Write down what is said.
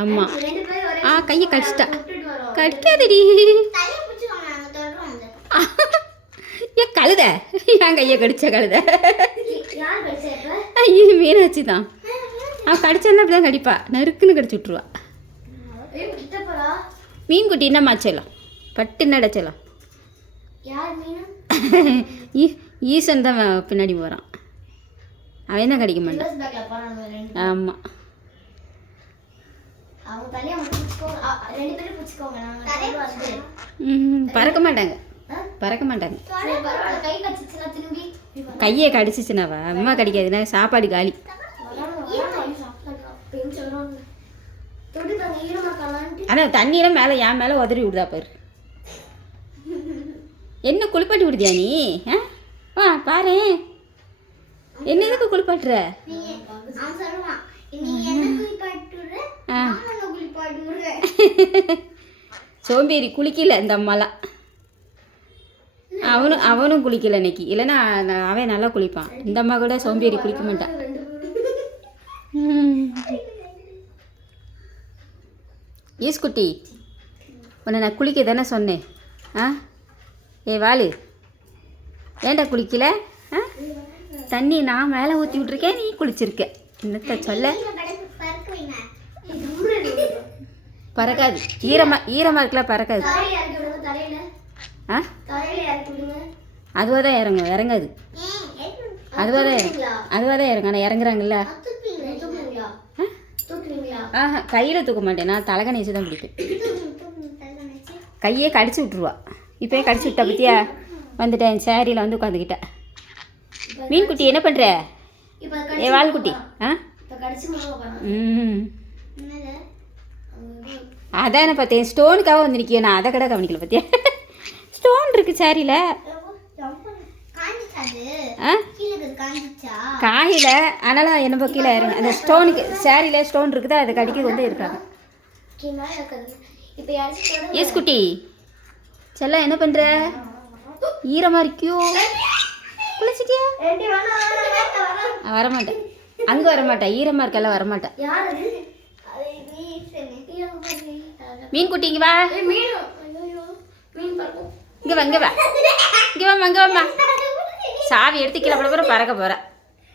அம்மா ஆமாம் ஆ கையை கடிச்சிட்டா. கடிக்காதடி. ஏன் கழுத. ஏன் கையை கடிச்ச கழுத? ஐயோ மீனாட்சி தான். அவன் கடிச்சாலும் அப்படி தான் கடிப்பா. நறுக்குன்னு கடிச்சு விட்ருவா மீன் குட்டி என்ன மாச்சலாம் பட்டு நடச்சலாம் யார் ஈசன் தான் பின்னாடி போகிறான் அவன் தான் கடிக்க மாட்டான். ஆமாம் அவங்க தலையை மட்டும் பிடிச்சிக்கோங்க. அ, அ, ரெண்டு பேரும் பிடிச்சிக்கோங்க. நாங்க தலையை வந்து பறக்க மாட்டாங்க? பறக்க மாட்டாங்க. கையை கடிச்சிச்சுனாவா அம்மா கடிக்காதுன்னா சாப்பாடு காலி. ஆனால் தண்ணியெல்லாம் மேலே என் மேலே உதறி விடுதா பாரு. என்ன குளிப்பாட்டி விடுதியா நீ? ஆ? வா பாரு. என்ன எதுக்கு குளிப்பாட்டுற? சோம்பேறி குளிக்கல இந்த அம்மாலாம். அவனும் அவனும் குளிக்கல இன்னைக்கு. இல்லைன்னா அவன் நல்லா குளிப்பான். இந்த அம்மா கூட சோம்பேறி குளிக்க மாட்டான். ஈஸ் குட்டி உன்னை நான் குளிக்க தானே சொன்னேன். ஆ? ஏ வாளு ஏன்டா குளிக்கல? ஆ? தண்ணி நான் மேலே ஊற்றி விட்ருக்கேன் நீ குளிச்சிருக்க. என்னத்த சொல்ல? பறக்காது. ஈரமாக ஈரமாக இருக்கலாம் பறக்காது. ஆ? அதுவாக தான் இறங்கும் இறங்காது. அதுவாக தான் அதுவாக தான் இறங்கும் ஆனால் இறங்குறாங்கல்ல ஆஹா கையில் தூக்க மாட்டேன். நான் தலகணி வச்சு தான் பிடிப்பேன் கையே கடிச்சு விட்ருவா இப்போயே கடிச்சு விட்டா பற்றியா வந்துட்டேன். சேரியில் வந்து உட்காந்துக்கிட்டேன் மீன் குட்டி என்ன பண்ணுற ஏ கடிச்சு வால் குட்டி ஆ? ம். அதானே பார்த்தேன் ஸ்டோனுக்காக வந்து நிற்கியோ நான் அதை கடை கவனிக்கல பார்த்தியா? ஸ்டோன் இருக்கு சேரியில் காயில். ஆனாலும் என்ன கீழே இறங்க அந்த ஸ்டோனுக்கு சேரியில் ஸ்டோன் இருக்குது? அதை கடிக்க வந்து இருக்காங்க ஏஸ் குட்டி. செல்லம் என்ன பண்ணுற ஈரமாக இருக்கியோ வரமாட்டேன் அங்கே வரமாட்டேன் ஈரமாக இருக்கல வரமாட்டேன் மீன் குட்டி இங்கே வா. இங்கே வா இங்கே வா. இங்கே வாம்மா இங்கே வாம்மா. சாவி எடுத்து கீழே போட போகிற பறக்க போகிறேன்